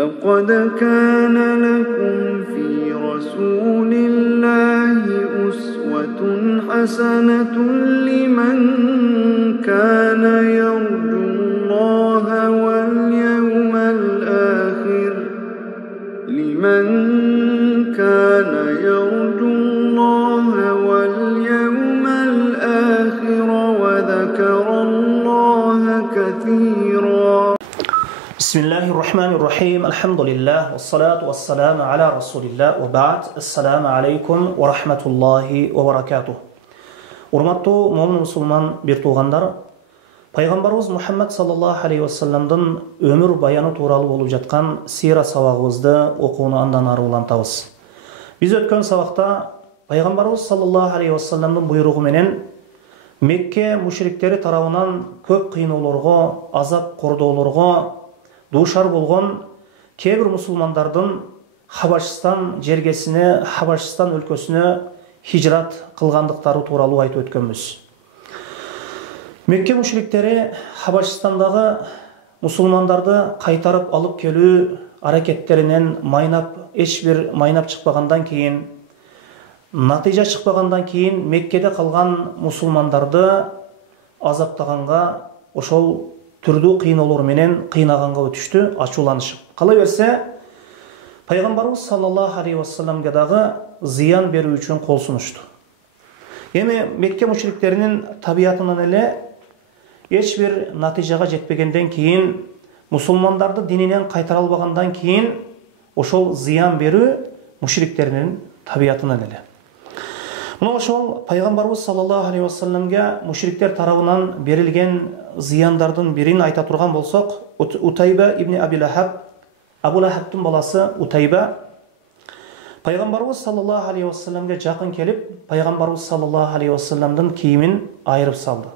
لقد كان لكم في رسول الله أسوة حسنة لمن كان يرجو الله واليوم الآخر وذكر الله كثيرا. بسم الله الرحمن الرحيم. الحمد لله والصلاة والسلام على رسول الله وبعد. السلام عليكم ورحمة الله وبركاته. Урматтуу момун мусулман бир туугандар, пайгамбарыбыз Мухаммад саллаллаху алейхи вассаламдын өмүр баяны тууралуу болуп жаткан сира сабагыбызды окууну андан ары улантабыз. Биз өткөн сабакта пайгамбарыбыз саллаллаху алейхи вассаламдын буйругу менен Мекке мушриктери тарабынан көп кыйноолорго, азап кордоолорго дуушар болгон кээ бир мусулмандардын Хабашстан жергесине, Хабашстан өлкөсүнө хижрат кылгандыктары тууралуу айтып өткөнбүз. Мекке мушриктери Хабашстандагы мусулмандарды кайтарып алып келүү аракеттеринен эч бир майнап чыкпагандан кийин, натыйжа чыкпагандан кийин Меккеде калган мусулмандарды азаптаганга, ошол түрдүү кыйноолор менен кыйнаганга өтүштү, ачууланышып. Кала берсе, пайгамбарыбыз саллаллаху алейхи вассаламга дагы зыян берүү үчүн кол сунушту. Эми Мекке мушриктеринин табиятынан эле эч бир натыйжага жетпегенден кийин, мусулмандарды дининен кайтара албагандан кийин, ошол зыян берүү мушриктеринин табиятынан эле. Мына ошол пайгамбарыбыз саллаллаху алейхи вассаламга мушриктер тарабынан берилген зыяндардын бирин айта турган болсок, Утайба ибн Аби Лахаб, Абу Лахабтын баласы Утайба пайгамбарыбыз саллаллаху алейхи вассаламга жакын келип, пайгамбарыбыз саллаллаху алейхи вассаламдын кийимин айырып салды.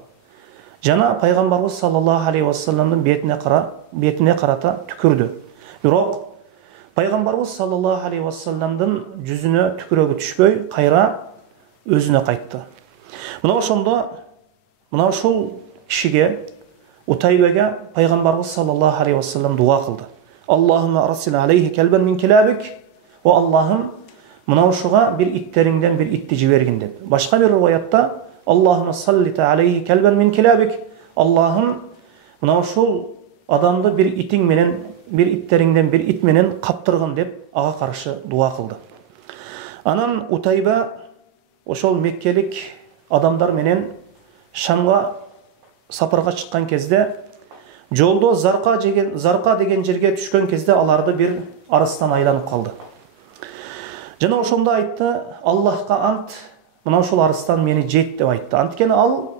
Жана пайгамбарыбыз саллаллаху алейхи вассаламдын бетине карата түкүрдү. Бирок пайгамбарыбыз саллаллаху алейхи вассаламдын жүзүнө түкүрөгү түшпөй, кайра өзүнө кайтты. Мына ошондо ушул кишиге, Утайбага пайгамбарыбыз саллаллаху алейхи вассалам дуа кылды. Аллахумма арсил алейхи калбан мин килабик. О Аллахым, мына ушуга бир иттериңден бир итти жибергин деп. Башка бир риwayatта Аллахумма саллит алейхи калбан мин килабик. Аллахым, мына ушул адамды бир итиң менен, бир иттериңден бир ит менен каптыргын деп ага каршы дуа кылды. Анан Утайба ошол меккелик адамдар менен Шамга сапарга чыккан кезде, жолдо Зарка деген жерге түшкөн кезде аларды бир арыстан айланып калды. Жана ошондо айтты: Аллахка ант, мына ошол арыстан мени жейт деп айтты. Анткени ал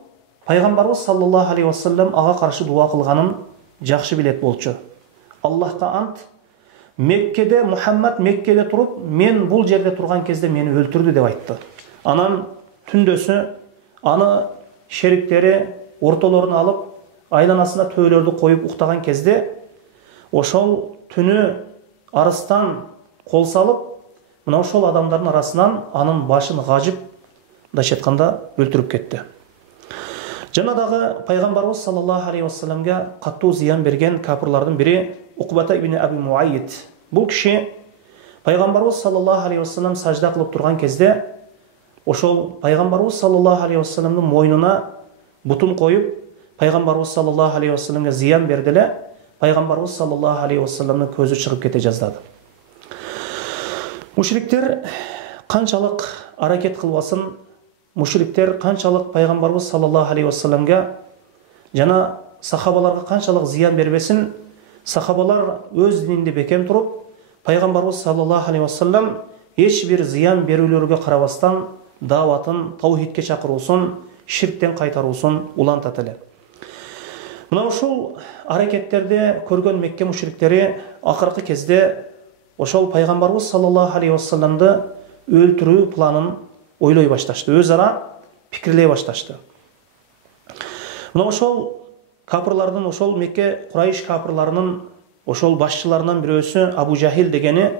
пайгамбарыбыз саллаллаху алейхи вассалам ага каршы дуа кылганын жакшы билет болчу. Аллахка ант, Меккеде Мухаммад Меккеде туруп, мен бул жерде турган кезде мени өлтүрдү деп айтты. Анан түндөсү аны шериктери ортолоруна алып, айланасына төөлөрдү коюп уктаган кезде, ошол түнү арыстан кол салып, мына ошол адамдардын арасынан анын башын гажып, дайча айтканда өлтүрүп кетти. Жана дагы пайгамбарыбыз саллаллаху алейхи вассаламга каттуу зыян берген капырлардын бири Укбата ибн Аби Муайт. Бул киши пайгамбарыбыз саллаллаху алейхи вассалам сажда кылып турган кезде, ошол пайгамбарыбыз саллаллаху алейхи вассаламдын мойнуна бутун коюп, пайгамбарыбыз саллаллаху алейхи вассаламга зыян берди эле, пайгамбарыбыз саллаллаху алейхи вассаламдын көзү чыгып кете жаздады. Мушриктер канчалык аракет кылбасын, мушриктер канчалык пайгамбарыбыз саллаллаху алейхи вассаламга жана сахабаларга канчалык зыян бербесин, сахабалар өз дининде бекем туруп, пайгамбарыбыз саллаллаху алейхи вассалам эч бир зыян берүүлөргө карабастан дааватын таухидке чакыруусун, ширктен кайтаруусун улантат эле. Мына ушул аракеттерди көргөн Мекке мушриктери акыркы кезде ошол пайгамбарыбыз саллаллаху алейхи вассаламды өлтүрүү планын ойлой башташты, өз ара пикирлей башташты. Мына ошол капырлардын, ошол Мекке Курайш капырларынын ошол башчыларынан бирөөсү Абу Жахил дегени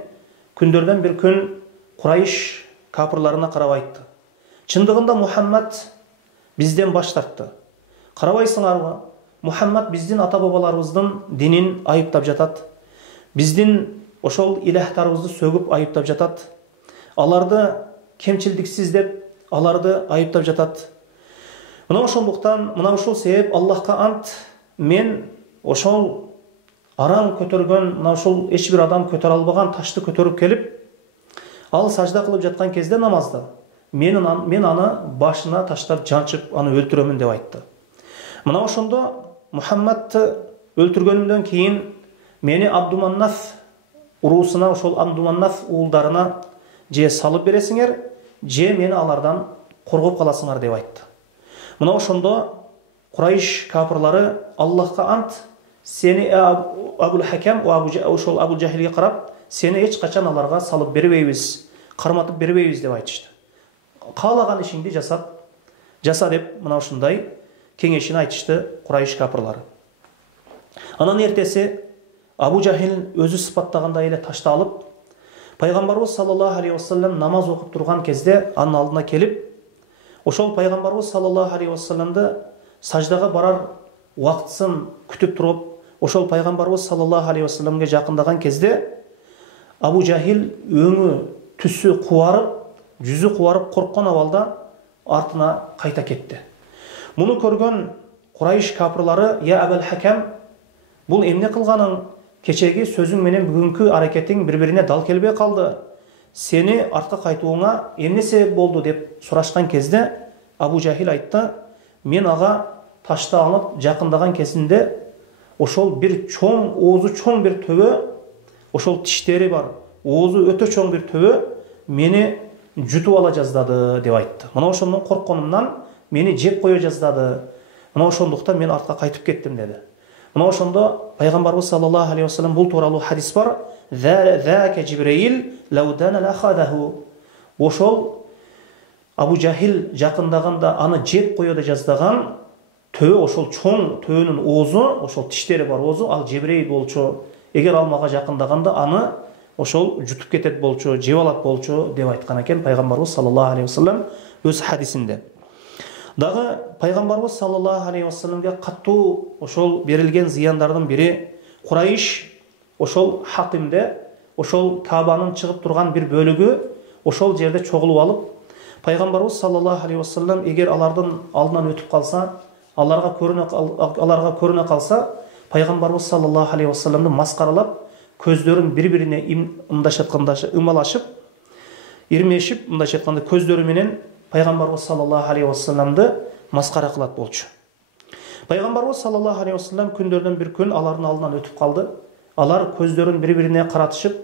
күндөрдөн бир күн Курайш капырларына карап айтты: Чындыгында Мухаммад бизден баш тартты. Карабайсыңарбы? Мухаммад биздин ата бабаларыбыздын динин айыптап жатат. биздин ошол илахтарыбызды сөгүп айыптап жатат. Аларды кемчилдиксиз деп аларды айыптап жатат. Мына ошондуктан, мына ошол себеп Аллахка ант, мен ошол араң көтөргөн, мына ошол эч бир адам көтөрө албаган ташты көтөрүп келип, ал сажда кылып жаткан кезде намазда мен аны башына таштап жанчып, аны өлтүрөмүн деп айтты. Мына ошондо Мухаммадты өлтүргөнүмдөн кийин мени Абдуманнаф уруусуна, ошол Абдуманнаф уулдарына же салып бересиңер, же мени алардан коргоп каласыңар деп айтты. Мына ошондо Курайш капырлары Аллахка ант, сени Абул Хакам ошол Абул Жахилге карап, сени эч качан аларга салып бербейбиз, карматып бербейбиз деп айтышты. Каалаган ишиңди жаса деп мына ушундай кеңешин айтышты Курайш капырлары. Анан эртеси Абу Жахил өзү сыпаттагандай эле ташты алып, пайгамбарыбыз саллаллаху алейхи вассалам намаз окуп турган кезде анын алдына келип, ошол пайгамбарыбыз саллаллаху алейхи вассаламды саждага барар убактысын күтүп туруп, ошол пайгамбарыбыз саллаллаху алейхи вассаламга жакындаган кезде Абу Жахил өңү түсү кубарып, жүзү кубарып корккон абалда артына кайта кетти. Муну көргөн Курайш капырлары: "Я Абул Хакам, бул эмне кылганың? Кечеги сөзүң менен бүгүнкү аракетиң бири-бирине дал келбей калды. Сени артка кайтууңа эмне себеп болду?" деп сурашкан кезде Абу Жахил айтты: "Мен ага ташты алып жакындаган кезинде ошол бир чоң, оозу чоң бир төбө, ошол тиштери бар, оозу өтө чоң бир төбө мени жутуп ала жаздады" деп айтты. "Мына ошондон коркконумдан мени жеп кое жаздады. Мына ошондуктан мен артка кайтып кеттим" деди. Мына ошондо пайгамбарыбыз саллаллаху алейхи вассалам бул тууралуу хадис бар: "Зака Жибраил лаудана лахадаху". Ошол Абу Жахил жакындаганда аны жеп коёду жаздаган төбө, ошол чоң төбөнүн оозу, ошол тиштери бар оозу, ал Жибраил болчу. Эгер ал мага жакындаганда аны ошол жутуп кетет болчу, жеп алат болчу деп айткан экен пайгамбарыбыз саллаллаху алейхи вассалам өз хадисинде. Дагы пайгамбарыбыз саллаллаху алейхи вассаламга каттуу ошол берилген зыяндардын бири, Курайш ошол Хатимде, ошол Кабанын чыгып турган бир бөлүгү ошол жерде чогулуп алып, пайгамбарыбыз саллаллаху алейхи вассалам эгер алардын алдынан өтүп калса, аларга көрүнө калса, пайгамбарыбыз саллаллаху алейхи вассаламды маскаралап, көздөрүн бири-бирине ымалашып, ирмешип, мындайча айтканда көздөрү менен пайгамбарыбыз саллаллаху алейхи вассаламды маскара кылат болчу. Пайгамбарыбыз саллаллаху алейхи вассалам күндөрдөн бир күн алардын алдынан өтүп калды. Алар көздөрүн бири-бирине каратышып,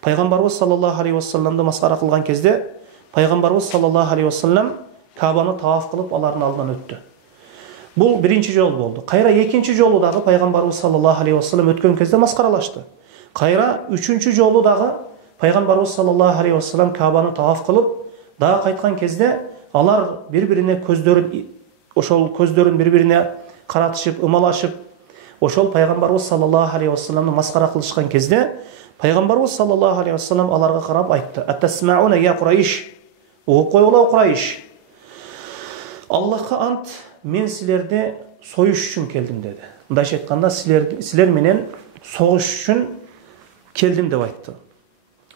пайгамбарыбыз саллаллаху алейхи вассаламды маскара кылган кезде, пайгамбарыбыз саллаллаху алейхи вассалам Кабаны таваф кылып алардын алдынан өттү. Бул биринчи жолу болду. Кайра экинчи жолу дагы пайгамбарыбыз саллаллаху алейхи вассалам өткөн кезде маскаралашты. Кайра үчүнчү жолу дагы пайгамбарыбыз саллаллаху алейхи вассалам Кабаны таваф кылып, дагы кайткан кезде алар бири-бирине көздөрүн бири-бирине каратышып, ымалашып, ошол пайгамбарыбыз саллаллаху алейхи вассаламды маскара кылышкан кезде, пайгамбарыбыз саллаллаху алейхи вассалам аларга карап айтты: "Аттасмауна я Курайш?" Угуп койгула Курайш. "Аллахка ант, мен силерди союш үчүн келдим" деди. Мындайча айтканда, силер менен согуш үчүн келдим деп айтты.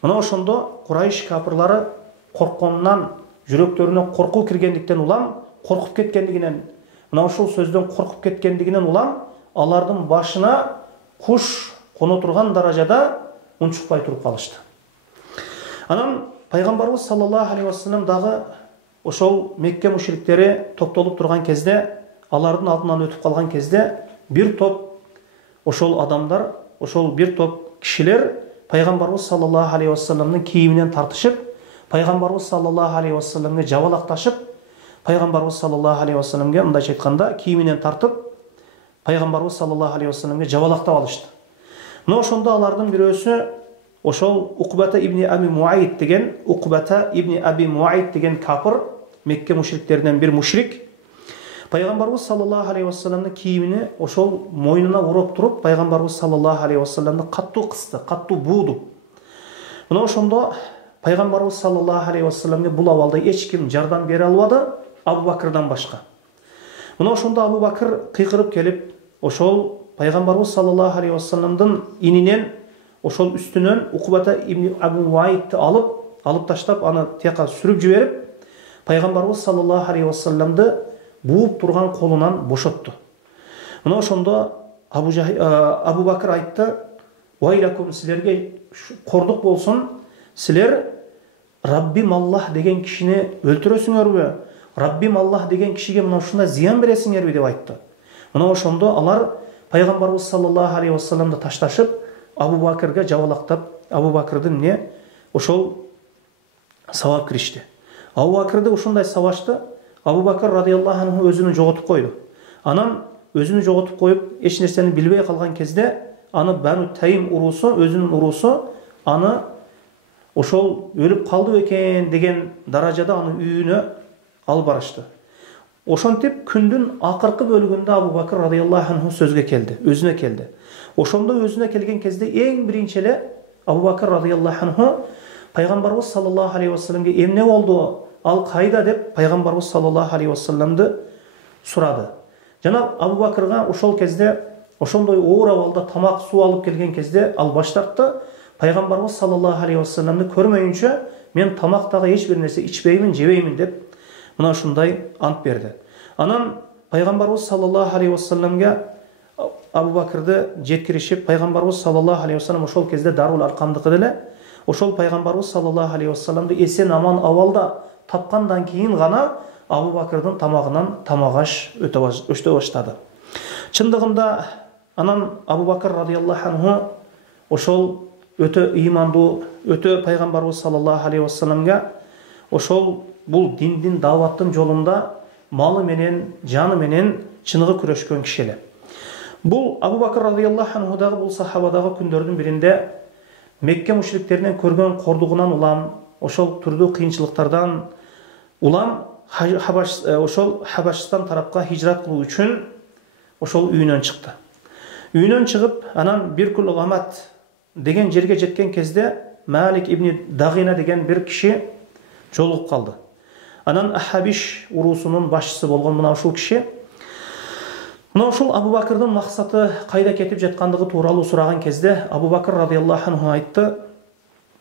Мына ошондо Курайш капырлары коркконунан, жүрөктөрүнө коркуу киргендиктен улам, коркуп кеткендигинен, мына ушул сөздөн коркуп кеткендигинен улам, алардын башына куш коно турган даражада унчукпай туруп калышты. Анан пайгамбарыбыз саллаллаху алейхи вассалам дагы ошол Мекке мушриктери топтолуп турган кезде, алардын алдынан өтүп калган кезде, бир топ ошол адамдар, ошол бир топ кишилер пайгамбарыбыз саллаллаху алейхи вассаламдын кийиминен тартышып, пайгамбарыбыз саллаллаху алейхи вассаламга жабалакташып, пайгамбарыбыз саллаллаху алейхи вассаламга мындайча айтканда кийиминен тартып, пайгамбарыбыз саллаллаху алейхи вассаламга жабалактап алышты. Мына ошондо алардын бирөөсү ошол Уқбата ибн Аби Муайт деген капыр, Мекке мушриктеринен бир мушрик, пайгамбарыбыз саллаллаху алейхи вассаламдын кийимини ошол мойнуна уруп туруп, пайгамбарыбыз саллаллаху алейхи вассаламды каттуу кысты, каттуу бууду. Мына ошондо пайгамбарыбыз саллаллаху алейхи вассаламга бул абалда эч ким жардам бере албады, Абу Бакырдан башка. Мына ошондо Абу Бакыр кыйкырып келип, ошол пайгамбарыбыз саллаллаху алейхи вассаламдын ининен ошол үстүнөн Укбата ибн Абу Ваидти алып таштап, аны тияка сүрүп жиберип, пайгамбарыбыз саллаллаху алейхи вассаламды бууп турган колунан бошотту. Мына ошондо Абу Бакр айтты: "Вайлакум, силерге кордук болсун, силер Раббим Аллах деген кишини өлтүрөсүңөрбү? Раббим Аллах деген кишиге мына ушундай зыян бересиңерби?" деп айтты. Мына ошондо алар пайгамбарыбыз саллаллаху алейхи вассаламды ташташып, Абу Бакрга жабалактап, Абу Бакрдын ошол сабап киришти. Абу Бакрды ушундай сабашты, Абу Бакр радиаллаху анху өзүнү жоготуп койду. Анан өзүнү жоготуп коюп, эч нерсени билбей калган кезде аны Бану Таим уруусу, өзүнүн уруусу аны ошол өлүп калды экен деген даражада аны үйүнө алып барышты. Ошентип күндүн акыркы бөлүгүндө Абу Бакр радиаллаху анху сөзгө келди, өзүнө келди. Ошондо өзүнө келген кезде эң биринчи эле Абу Бакр радиаллаху анху пайгамбарыбыз саллаллаху алейхи вассаламга эмне болду, ал кайда деп пайгамбарыбыз саллаллаху алейхи вассаламды сурады. Жана Абу Бакрга ошол кезде ошондой оор абалда тамак суу алып келген кезде ал баш тартты. Пайгамбарыбыз саллаллаху алейхи вассаламды көрмөйүнчө мен тамактагы эч бир нерсе ичпеймин, жебеймин деп мына ушундай ант берди. Анан пайгамбарыбыз саллаллаху алейхи вассаламга Абу Бакрды жеткиришип, пайгамбарыбыз саллаллаху алейхи вассалам ошол кезде Дарул Аркамдыкы деле, ошол пайгамбарыбыз саллаллаху алейхи вассаламды эсен аман абалда тапкандан кийин гана Абу Бакрдын тамагынан тамагаш өтө баштады. Чындыгында анан Абу Бакр радиаллаху анху ошол өтө ыймандуу, өтө пайгамбарыбыз саллаллаху алейхи вассаламга ошол бул диндин даваттын жолунда малы менен, жаны менен чыныгы күрөшкөн киши эле. Бул Абу Бакр радиаллаху анху дагы бул сахабадагы күндөрдүн биринде Мекке мушриктеринен көргөн кордугунан улам, ошол түрдүү кыйынчылыктардан улам ошол Хабашстан тарапка хижрат кылуу үчүн ошол үйүнөн чыкты. Үйүнөн чыгып, анан Биркул Ламат деген жерге жеткен кезде Малик ибн Дагина деген бир киши жолугуп калды. Анан Ахабиш уруусунун башчысы болгон мына ушул киши мына ушул Абу Бакрдын максаты кайда кетип жаткандыгы тууралуу сураган кезде Абу Бакр радиаллаху анху айтты: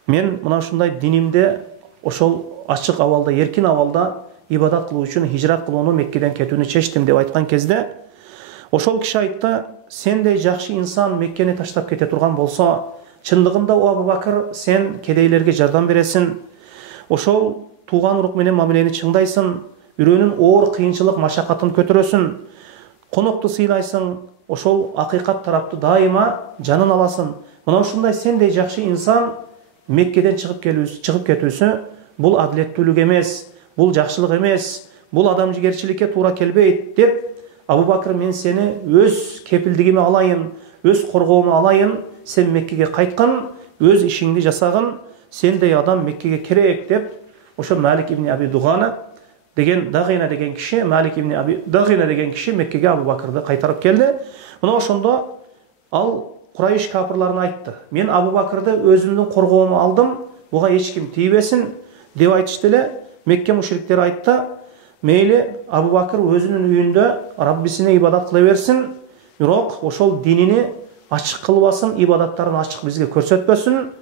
"Мен мына ушундай динимде ошол ачык абалда, эркин абалда ибадат кылуу үчүн хижрат кылууну, Меккеден кетүүнү чечтим" деп айткан кезде ошол киши айтты: "Сендей жакшы инсан Меккени таштап кете турган болсо, чындыгында о Абу Бакр, сен кедейлерге жардам бересиң, ошол тууган урук менен мамилени чыңдайсың, бирөөнүн оор кыйынчылык машакатын көтөрөсүң, конокту сыйлайсың, ошол акыйкат тарапты дайыма жанын аласың. Мына ушундай сендей жакшы инсан Меккеден чыгып кетүүсү бул адилеттүүлүк эмес, бул жакшылык эмес, бул адамжигерчиликке туура келбейт" деп Абу Бакр, "Мен сени өз кепилдигиме алайын, өз коргоомо алайын, сен Меккеге кайткын, өз ишиңди жасагын, сендей адам Меккеге керек" деп ошо Малик ибн Аби Дагина деген киши, Меккеге Абу Бакрды кайтарып келди. Мына ошондо ал Курайш капырларына айтты: "Мен Абу Бакрды өзүмдүн коргоомо алдым, буга эч ким тийбесин" деп айтышты эле. Мекке мушриктери айтты: "Мейли, Абу Бакр өзүнүн үйүндө Раббисине ибадат кыла берсин, бирок ошол динини ачык кылбасын, ибадаттарын ачык бизге көрсөтпөсүн.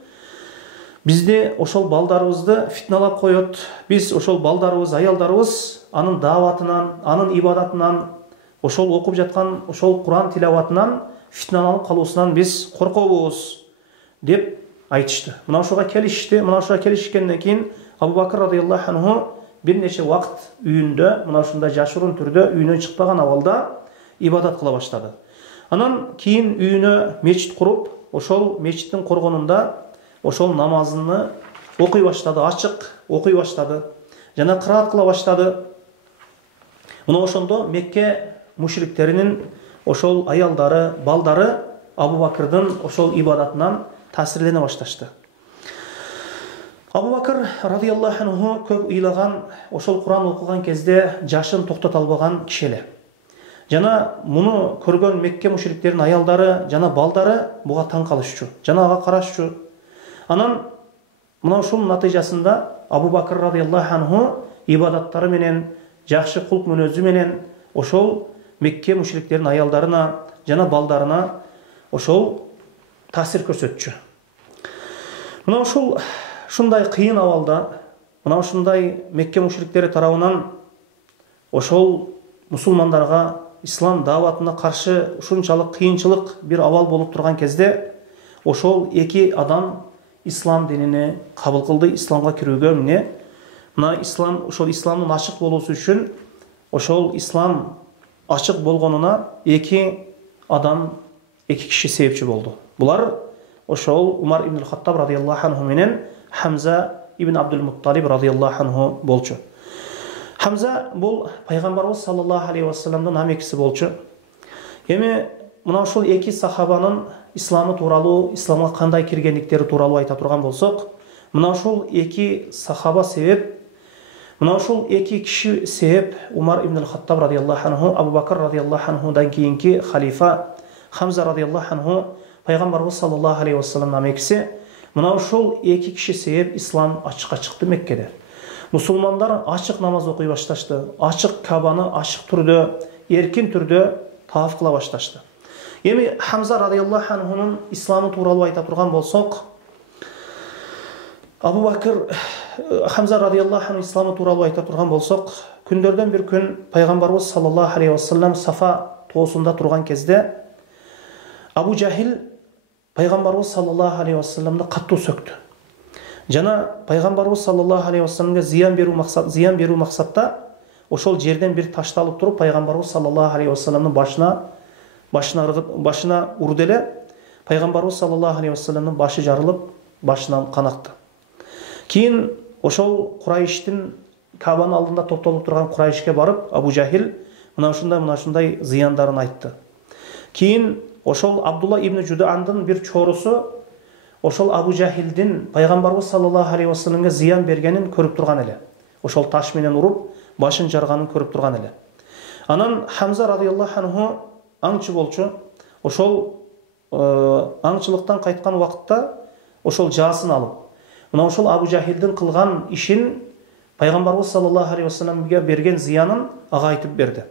Бизди ошол балдарыбызды фитналап коет. Биз ошол балдарыбыз, аялдарыбыз анын дааватынан, анын ибадатынан, ошол окуп жаткан ошол Куран тилаватынан фитналанып калуусунан биз коркобуз" деп айтышты. Мына ошого келишти. Мына ошого келишкенден кийин Абу Бакр радиаллаху анху бир нече убакыт үйүндө, мына ушундай жашыруун түрдө үйүнөн чыкпаган абалда ибадат кыла баштады. Анан кийин үйүнө мечит куруп, ошол мечиттин коргонунда ошол намазыны окуй баштады, ачык окуй баштады жана кыраат кыла баштады. Мына ошондо Мекке мушриктеринин ошол аялдары, балдары Абу Бакрдын ошол ибадатынан таасирлене башташты. Абу Бакр радиаллаху анху көп ыйлаган, ошол Куран окуган кезде жашын токтото албаган киши эле. Жана муну көргөн Мекке мушриктеринин аялдары жана балдары буга таң калышчу, жана ага карашчу. Анан мына ушунун натыйжасында Абу Бакр радиаллаху анху ибадаттары менен, жакшы кулк мүнөзү менен ошол Мекке мушриктеринин аялдарына жана балдарына ошол таасир көрсөтчү. Мына ушундай кыйын абалда, мына ушундай Мекке мушриктери тарабынан ошол мусулмандарга ислам дааватына каршы ушунчалык кыйынчылык бир абал болуп турган кезде ошол эки адам ислам динини кабыл кылды, исламга кирүүгө эмне мына ислам ошол исламдын ачык болуусу үчүн ошол ислам ачык болгонуна эки адам, эки киши себепчи болду. Булар ошол Умар ибн Хаттаб радияллаху анху менен Хамза ибн Абдул Мутталиб радияллаху анху болчу. Хамза бул пайгамбарыбыз саллаллаху алейхи вассаламдын амекиси болчу. Эми мына ошол эки сахабанын исламы тууралуу, исламга кандай киргендиктери тууралуу айта турган болсок, мына ошол эки сахаба себеп, мына ошол эки киши себеп Умар ибн Хаттаб радияллаху анху, Абу Бакр радияллаху анхудан кийинки халифа Хамза радияллаху анху, пайгамбарыбыз саллаллаху алейхи вассаламдын амекиси. Мына ошол эки киши себеп ислам ачыкка чыкты Меккеде. Мусулмандар ачык намаз окуй башташты, ачык Кабаны ачык түрдө, эркин түрдө таaf кыла башташты. Эми Хамза радияллаху анхунун исламы тууралуу айта турган болсок, Абу Бакр Хамза радияллаху анху исламы тууралуу айта турган болсок, күндөрдөн бир күн пайгамбарыбыз саллаллаху алейхи вассалам Сафа тоосунда турган кезде Абу Жахил пайгамбарыбыз саллаллаху алейхи вассаламды каттуу сөктү. Жана пайгамбарыбыз саллаллаху алейхи вассаламга зыян берүү максатта ошол жерден бир ташты алып туруп пайгамбарыбыз саллаллаху алейхи вассаламдын башына урду эле. Пайгамбарыбыз саллаллаху алейхи вассаламдын башы жарылып, башынан кан акты. Кийин ошол Курайштин Кабанын алдында топтолуп турган Курайшке барып, Абу Жахил мына ушундай зыяндарын айтты. Кийин ошол Абдулла ибн Жудандын бир чорусу ошол Абу Жахилдин пайгамбарыбыз саллаллаху алейхи вассаламга зыян бергенин көрүп турган эле. Ошол таш менен уруп, башын жарганын көрүп турган эле. Анан Хамза радияллаху анху аңчы болчу. Ошол аңчылыктан кайткан убакытта ошол жаасын алып, мына ошол Абу Жахилдин кылган ишин пайгамбарыбыз саллаллаху алейхи вассаламга берген зыянын ага айтып берди.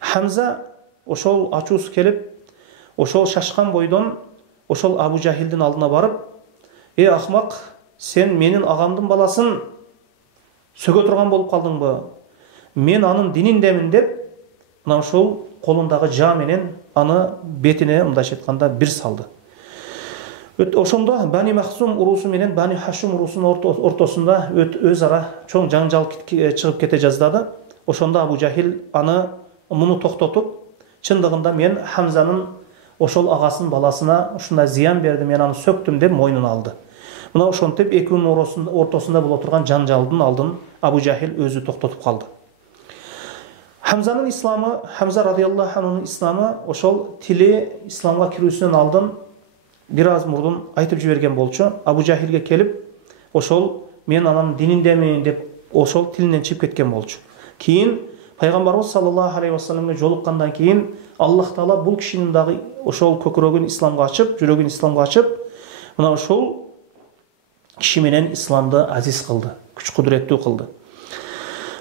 Хамза ошол ачуусу келип, ошол шашкан бойдон ошол Абу Жахилдин алдына барып, ахмак, сен менин агамдын баласын сөгө турган болуп калдыңбы? Мен анын дининдемин деп, мына ошол колундагы жаа менен аны бетине мындайча айтканда бир салды. Ошондо Бани Махсум урусу менен Бани Хашим урусунун ортосунда өз ара чоң жаңжал чыгып кете жаздады. Ошондо Абу Жахил муну токтотуп, чындыгында мен Хамзанын ошол агасынын баласына ушундай зыян берди, мен аны сөктүм деп мойнуна алды. Мына ошентип экөөнүн ортосунда боло турган жаңжалдын алдын Абу Жахил өзү токтотуп калды. Хамзанын исламы, Хамза радияллаху анхунун исламы ошол тили исламга кирүүсүнөн алдын бир аз мурдун айтып жиберген болчу. Абу Жахилге келип, ошол мен анын дининдемин деп ошол тилинен чыгып кеткен болчу. Кийин пайгамбарыбыз саллаллаху алейхи вассаламга жолуккандан кийин Аллах Таала бул кишинин дагы ошол көкүрөгүн исламга ачып, жүрөгүн исламга ачып, мына ошол киши менен исламды азиз кылды, күч кудуреттүү кылды.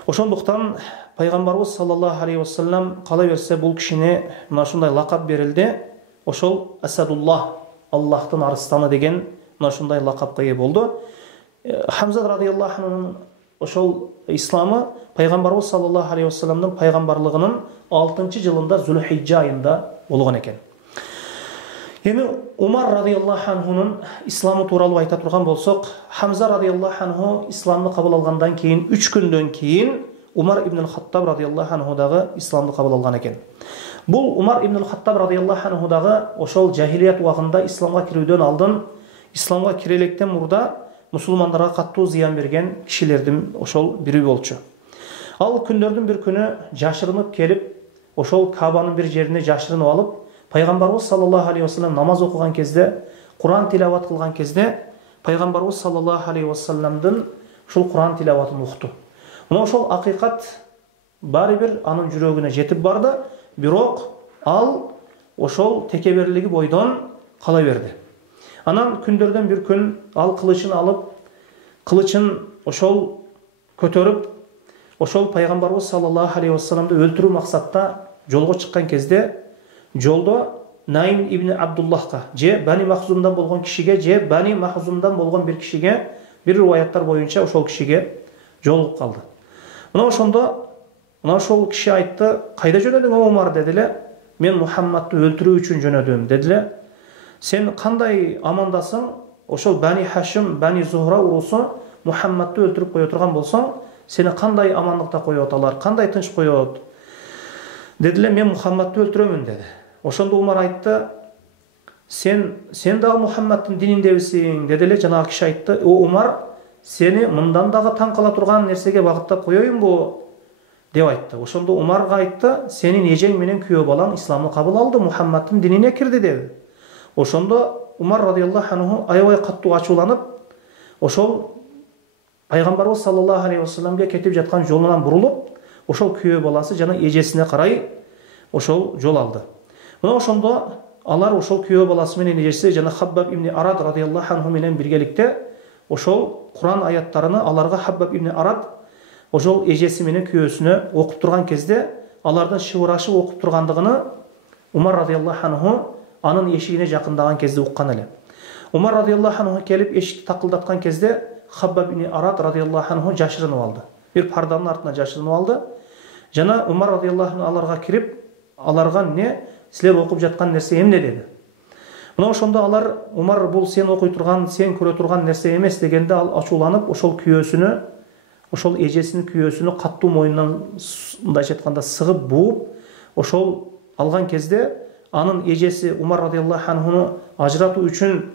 Ошондуктан пайгамбарыбыз саллаллаху алейхи вассалам кала берсе бул кишине мына ушундай лакап берилди. Ошол Асадуллах, Аллахтын арыстаны деген мына ушундай лакапка ээ болду. Хамза радияллаху анхунун ошол исламы пайгамбарыбыз саллаллаху алейхи вассаламдын пайгамбарлыгынын 6-жылында Зулхижжа айында болгон экен. Эми Умар радияллаху анхунун исламы тууралуу айта турган болсок, Хамза радияллаху анху исламды кабыл алгандан кийин 3 күндөн кийин Умар ибн Хаттаб радияллаху анху дагы исламды кабыл алган экен. Бул Умар ибн Хаттаб радияллаху анху дагы ошол жахилият убагында исламга кирүүдөн алдын, исламга кирелектен мурда мусулмандарга каттуу зыян берген кишилердин ошол бири болчу. Ал күндөрдүн бир күнү жашырынып келип, ошол Кабанын бир жерине жашырынып алып, пайгамбарыбыз саллаллаху алейхи вассалам намаз окуган кезде, Куран тилават кылган кезде, пайгамбарыбыз саллаллаху алейхи вассаламдын ушул Куран тилаватын укту. Мына ошол акыйкат баары бир анын жүрөгүнө жетип барды, бирок ал ошол текеберлиги бойдон кала берди. Анан күндөрдөн бир күн ал кылычын алып, кылычын ошол көтөрүп, ошол пайгамбарыбыз саллаллаху алейхи вассаламды өлтүрүү максатта жолго чыккан кезде, жолдо Найм ибн Абдуллахқа, же Бани Махзумдан болған кишиге, же Бани Махзумдан болған бір кишиге, бір риwаяттар бойынша ошол кишиге жолугуп калды. Мына ошондо ошол киши айтты: "Кайда жөнөдүң о Умар?" дедиле. "Мен Мухаммадты өлтүрүү үчүн жөнөдүм" дедиле. "Сен кандай амандасың? Ошол Бани Хашим, Бани Зухра урусу Мухаммадты өлтүрүп кое турган болсоң, сени кандай амандыкта коёт алар? Кандай тынч коёт?" Дедиле: "Мен Мухаммадты өлтүрөмүн" деди. Ошондо Умар айтты: Сен дагы Мухаммадтын дининдебисиң" дедиле. Жанагы киши айтты: "О Умар, сени мындан дагы таң кала турган нерсеге багыттап коеюнбу?" деп айтты. Ошондо Умарга айтты: "Сенин эжең менен күйөө балаң исламды кабыл алды, Мухаммадтын динине кирди" деди. Ошондо Умар радиаллаху анху аябай каттуу ачууланып, ошол пайгамбарыбыз саллаллаху алейхи вассаламга кетип жаткан жолунан бурулуп, ошол күйөө баласы жана эжесине карай ошол жол алды. Мына ошондо алар ошол күйөө баласы менен эжеси жана Хаббаб ибн Арад радиаллаху анху менен биргеликте ошол Куран аяттарыны аларга Хаббаб ибн Арад ошол эжеси менен күйөөсүнө окуп турган кезде алардын шыбырашып окуп тургандыгын Умар радиаллаху анху анын эшигине жакындаган кезде уккан эле. Умар радиаллаху анху келип эшикти такылдаткан кезде Хаббаб ибн Арад радиаллаху анху жашырынып алды. Бир парданын артына жашырынып алды. Жана Умар радиаллаху анху аларга кирип, аларга "Не, силер окуп жаткан нерсе эмне?" деди. Мына ошондо алар: "Умар, бул сен окуй турган, сен көрө турган нерсе эмес" дегенде ал ачууланып, ошол күйөөсүнө, ошол эжесинин күйөөсүнө каттуу мойнунан мындайча айтканда сыгып бууп, ошол алган кезде анын эжеси Умар радиаллаху анхуну ажыратуу үчүн,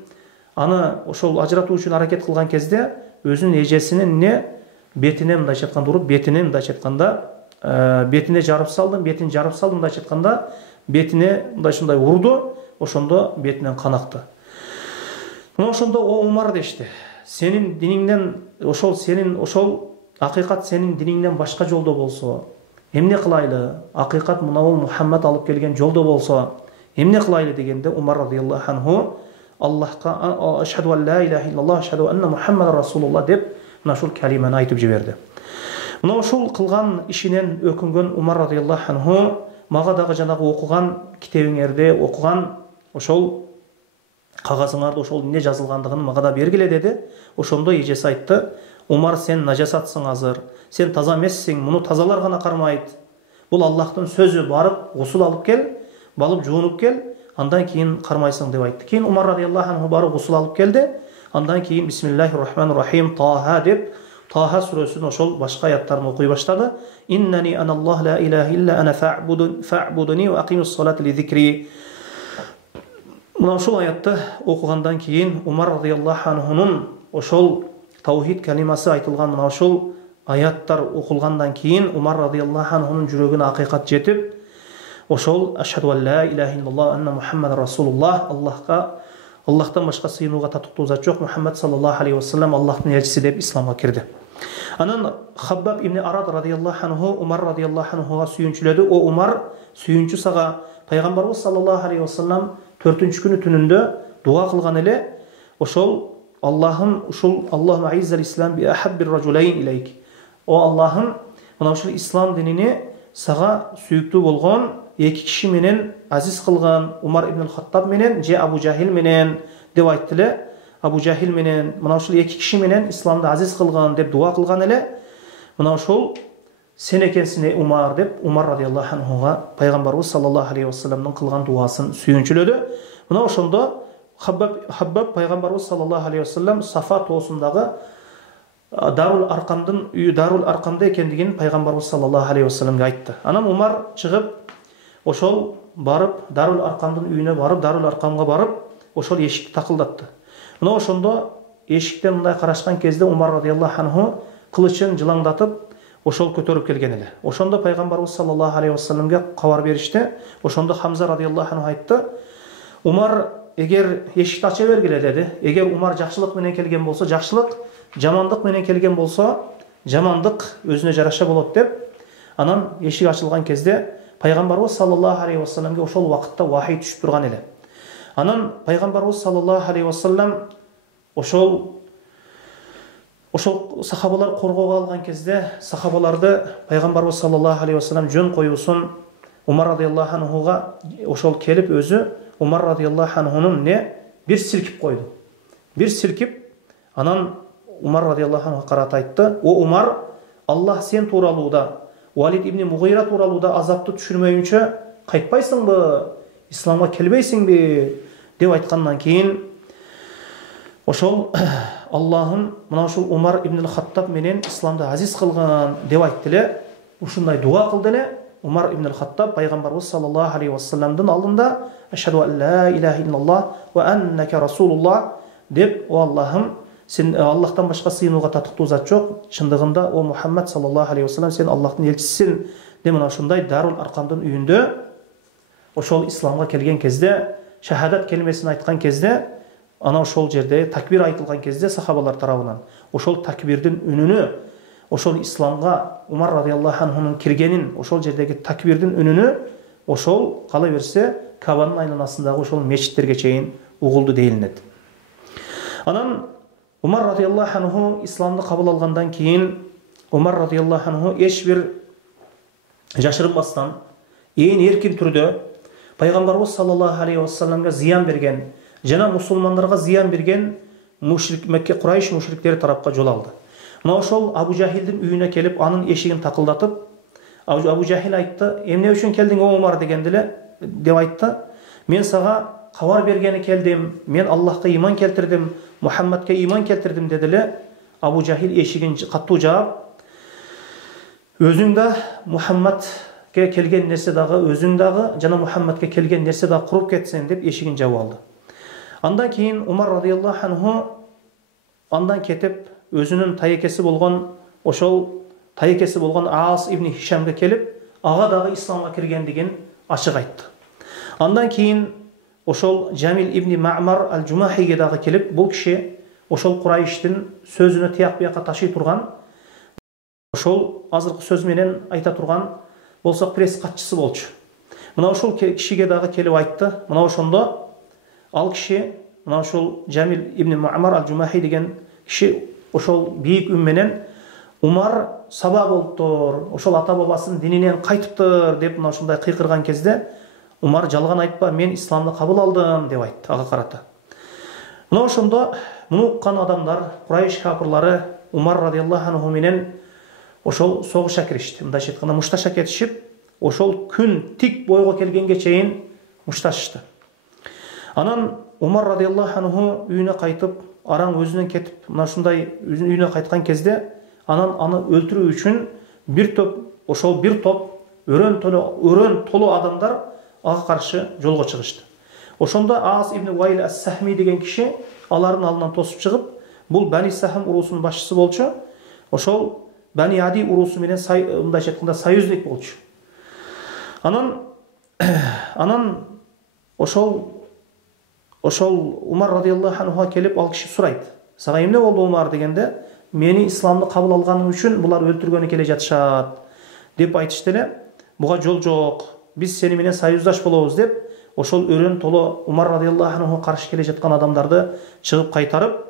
аны ошол ажыратуу үчүн аракет кылган кезде өзүнүн эжесинин бетине мындайча айтканда уруп, бетине мындайча айтканда бетине жарып салдым, бетин жарып салдым мындайча айтканда бетине мындайчындай урду, ошондо бетинен кан акты. Мына ошондо: "О Умар" дешти. "Сенин диниңден ошол акыйкат сенин диниңден башка жолдо болсо, эмне кылайлы? Акыйкат мына бул Мухаммад алып келген жолдо болсо, эмне кылайлы?" дегенде Умар радиаллаху анху Аллахка "Ашхаду ан ла илаха иллаллах, ашхаду анна Мухаммадан расулуллах" деп мына ушул калиманы айтып жиберди. Мына ушул кылган ишинен өкүнгөн Умар радиаллаху анху мага дагы жанагы окуган китебиңерде, окуган ошол кагазыңарда ошол эмне жазылгандыгын мага да бергиле деди. Ошондо эжеси айтты: "Умар, сен нажасатсың азыр. Сен таза эмессиң, муну тазалар гана кармайт. Бул Аллахтын сөзү, барып гусул алып кел, балып жуунуп кел, андан кийин кармайсың" деп айтты. Кийин Умар радиаллаху анху барып гусул алып келди. Андан кийин бисмиллахир рахманир рахим Таха деп Таха сүрөсүнүн ошол башка аяттарын окуй баштады. "Иннани аналлах ла илаха илля ана фa'будуни ва акимус салата ли зикри". Мына ошол аятты окугандан кийин Умар радиаллаху анхунун ошол таухид калимасы айтылган мына ошол аяттар окулгандан кийин Умар радиаллаху анхунун жүрөгүнө акыйкат жетип, ошол "Ашхаду ан ла илаха иллаллах, анна Мухаммадан расулуллах", Аллахтан башка сыйынууга татыктуу зат жок, Мухаммад саллаллаху алейхи вассалам Аллахтын элчиси деп исламга кирди. Анан Хаббаб ибн Арад радиаллаху анху Умар радиаллаху анхуга сүйүнчүлөдү: "О Умар, сүйүнчү сага пайгамбарыбыз саллаллаху алейхи вассалам 4-күнү түнүндө дуа кылган эле. Ошол Аллахум аиззал ислам би ахаббир ражулайн илейк". О Аллахым, мына ушул ислам динини сага сүйүктүү болгон эки киши менен азиз кылган, Умар ибн Хаттаб менен же Абу Жахил менен деп айтты эле. Абу Жахил менен мына ушул эки киши менен исламды азиз кылган деп дуа кылган эле. Мына ошол сен экенсиң Умар деп Умар радиаллаху анхуга пайгамбарыбыз саллаллаху алейхи вассаламдын кылган дуасын сүйүнчүлөдү. Мына ошондо Хаббаб пайгамбарыбыз саллаллаху алейхи вассалам Сафа тоосундагы Дарул Аркамда экендигин пайгамбарыбыз саллаллаху алейхи вассаламга айтты. Анан Умар чыгып ошол барып Дарул Аркамдын үйүнө барып, Дарул Аркамга барып ошол эшикти такылдатты. Мына ошондо эшиктен мындай карашкан кезде Умар радиаллаху анху кылычын жылаңдатып ошол көтөрүп келген эле. Ошондо пайгамбарыбыз саллаллаху алейхи вассаламга кабар беришти. Ошондо Хамза радиаллаху анху айтты: "Умар, эгер эшикти ача бергиле" деди. Эгер Умар жакшылык менен келген болсо жакшылык, жамандык менен келген болсо жамандык өзүнө жараша болот деп. Анан эшик ачылган кезде пайгамбарыбыз саллаллаху алейхи вассаламга ошол убакытта вахий түшүп турган эле. Анан пайгамбарыбыз саллаллаху алейхи вассалам ошол сахабалар коргоого алган кезде сахабаларды пайгамбарыбыз саллаллаху алейхи вассалам жөн коюусун Умар радиаллаху анхуга ошол келип өзү Умар радиаллаху анхунун бир силкип койду. Бир силкип, анан Умар радиаллаху анху карата айтты: "О Умар, Аллах сен тууралууда, Валид ибн Мугайра тууралууда азапты түшүрмөйүнчө кайтпайсыңбы? Исламга келбейсиңби?" деп айткандан кийин ошол Аллахым мына ушул Умар ибн Хаттаб менен исламды азиз кылган деп айтты эле. Ушундай дуа кылды эле. Умар ибн Хаттаб пайгамбарыбыз саллаллаху алейхи вассаламдын алдында ашхаду ан ла илаха иллаллах ва аннака расулуллах деп: "О Аллахым, сен Аллахтан башка сыйынууга татыктуу зат жок. Чындыгында о Мухаммад саллаллаху алейхи вассалам сен Аллахтын элчисисиң" деп мына ушундай Дарул Аркамдын үйүндө ошол исламга келген кезде, шахадат келмесин айткан кезде, ана ошол жерде такбир айтылган кезде сахабалар тарабынан ошол такбирдин үнүнө, ошол исламга Умар радиаллаху анхунун киргенин, ошол жердеги такбирдин үнүнө ошол кала берсе Кабанын айланасындагы ошол мечиттерге чейин угулду дейилинет. Анан Умар радиаллаху анху исламды кабыл алгандан кийин Умар радиаллаху анху эч бир жашырынбастан, эң эркин түрдө пайгамбарыбыз саллаллаху алейхи вассаламга зыян берген жана мусулмандарга зыян берген мушрик Мекке Курайш мушриктери тарапка жол алды. Мына ошол Абу Жахилдин үйүнө келип, анын эшигин такылдатып, Абу Жахил айтты: "Эмне үчүн келдиң о Умар?" дегенде деп айтты: "Мен сага кабар бергени келдим, мен Аллахка иман келтирдим, Мухаммадка иман келтирдим" деди эле. Абу Жахил эшигин каттуу жаап: "Өзүң да Мухаммадка келген нерсе дагы, өзүң дагы жана Мухаммадка келген нерсе дагы куруп кетсең" деп эшигин жаап алды. Андан кийин Умар радиаллаху анху андан кетип, өзүнүн таекеси болгон Аас ибн Хишамга келип, ага дагы исламга киргендигин ачык айтты. Андан кийин ошол Жамил ибн Маъмар ал-Жумахиге дагы келип, бул киши ошол Курайштин сөзүнө тияк бияка ташый турган, ошол азыркы сөз менен айта турган болсок пресс катчысы болчу. Мына ошол кишиге дагы келип айтты. Мына ошондо ал киши, мына ошол Жамил ибн Маъмар ал-Жумахи деген киши ошол бийик үн менен: "Умар саба болуптур, ошол ата бабасынын дининен кайтыптыр" деп мына ушундай кыйкырган кезде Умар: "Жалган айтпа, мен исламды кабыл алдым" деп айтты ага карата. Мына ошондо муну уккан адамдар, Курайш капырлары Умар радиаллаху анху менен ошол согуша киришти. Мындайча айтканда мушташа кетишип, ошол күн тик бойго келгенге чейин мушташышты. Анан Умар радиаллаху анху үйүнө кайтып, араң өзүнөн кетип, мына ушундай үйүнө кайткан кезде, анан аны өлтүрүү үчүн бир топ өрөн толу адамдар ага каршы жолго чыгышты. Ошондо Аас ибн Вайл ас-Сахми деген киши алардын алдынан тосуп чыгып, бул Бани Сахм урусунун башчысы болчу. Ошол Бани Ади урусу менен мындайча айтканда союзник болчу. Анан ошол Умар радиаллаху анхуга келип, ал киши сурайт: "Сага эмне болду Умар?" дегенде: "Мени исламды кабыл алганым үчүн булар өлтүргөнү келе жатышат" деп айтышты эле. "Буга жол жок. Биз сени менен союздаш болобуз" деп ошол өрөн толо Умар радиаллаху анхуга каршы келе жаткан адамдарды чыгып кайтарып,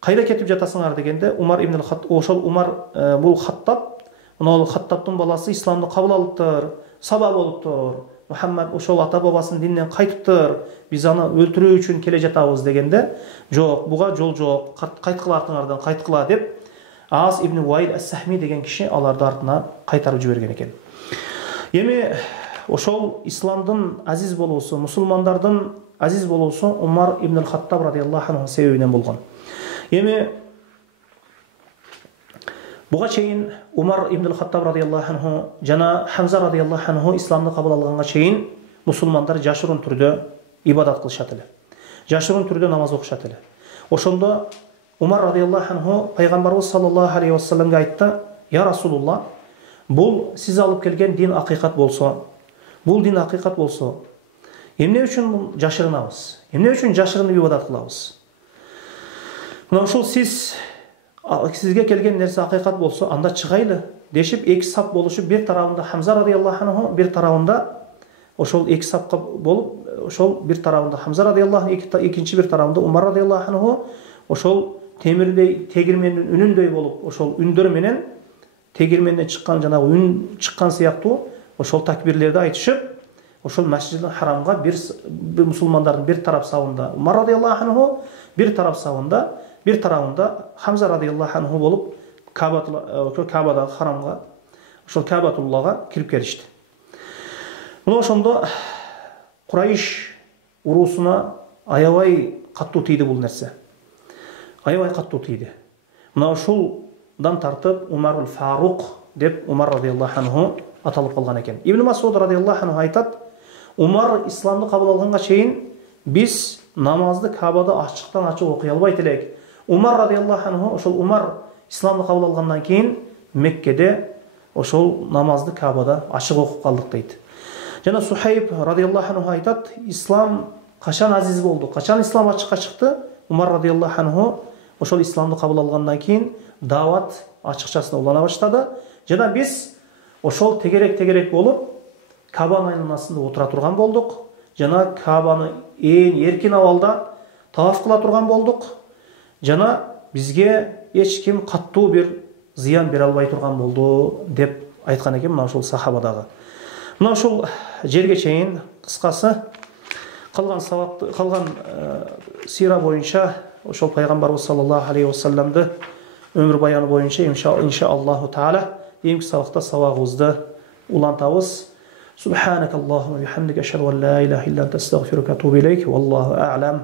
"Кайда кетип жатасыңар?" дегенде Умар ибн Хаттаб, ошол Умар бул Хаттаб, мына Хаттабтын баласы исламды кабыл алыптыр, саба болуптур, Мухаммад ошол ата бабасынын дининен кайтыптыр, биз аны өлтүрүү үчүн келе жатабыз дегенде: "Жок, буга жол жок, кайткыла артыңардан, кайткыла" деп Аас ибн Вайл ас-Сахми деген киши аларды артына кайтарып жиберген экен. Эми ошол исламдын азиз болуусу, мусулмандардын азиз болуусу Умар ибн Хаттаб радиаллаху анху себебинен болгон. Эми буга чейин Умар ибн Хаттаб радиаллаху анху жана Хамза радиаллаху анху исламды кабыл алганга чейин мусулмандар жашырын түрдө ибадат кылышат эле. Жашырын түрдө намаз окушат эле. Ошондо Умар радиаллаху анху пайгамбарыбыз саллаллаху алейхи вассаламга айтты: "Я Расулулла, бул сиз алып келген дин акыйкат болсо, эмне үчүн жашырынабыз? Эмне үчүн жашырынып ибадат кылабыз? Мына ушул сизге келген нерсе акыйкат болсо, анда чыгайлы" дешип, эки сап болушуп, бир тарабында Хамза радиаллаху анху, бир тарабында ошол эки сапка болуп, ошол бир тарабында Хамза радиаллаху анху, экинчи бир тарабында Умар радиаллаху анху, ошол темирдей тегирмендин үнүндөй болуп, ошол үндөр менен тегирменден чыккан жанагы үн чыккан сыяктуу ошол такбирлерди айтышып, ошол Мәсҗидул Харамга бир мусулмандардын бир тарап сабында Умар радиаллаху анху, бир тарап сабында, бир тарабында Хамза радиаллаху анху болуп Кабадагы харамга, ошол Кабатуллага кирип келишти. Мына ошондо Курайш урусуна аябай каттуу тийди бул нерсе. Аябай каттуу тийди. Мына ушулдан тартып Умарул Фарук деп Умар радиаллаху анху аталып калган экен. Ибн Масуд радиаллаху анху айтат: Умар исламды кабыл алганга чейин биз намазды Кабада ачыктан ачык окуй албайт элек. Умар радиаллаху анху ошол Умар исламды кабыл алгандан кийин Меккеде ошол намазды Кабада ачык окуп калдык дейт. Жана Сухайб радиаллаху анху айтат: ислам качан азиз болду, качан ислам ачыкка чыкты? Умар радиаллаху анху ошол исламды кабыл алгандан кийин дават ачыкчасына улана баштады. Жана биз ошол тегерек болуп Кабанын айланасында отура турган болдук. Жана Кабаны эң эркин абалда таваф кыла турган болдук. Жана бизге эч ким каттуу бир зыян бере албай турган болду деп айткан экен мына ошол сахабадагы. Мына ошол жерге чейин кыскасы калган сира боюнча ошол пайгамбарыбыз саллаллаху алейхи вассаламды өмүр баяны боюнча иншааллаху таала эмки сабакта сабагыбызды улантабыз. Субханакаллахумма ва бихамдика ашхаду ан ла илаха илля анта астагфирука ва атубу илейк. Валлаху а'лам.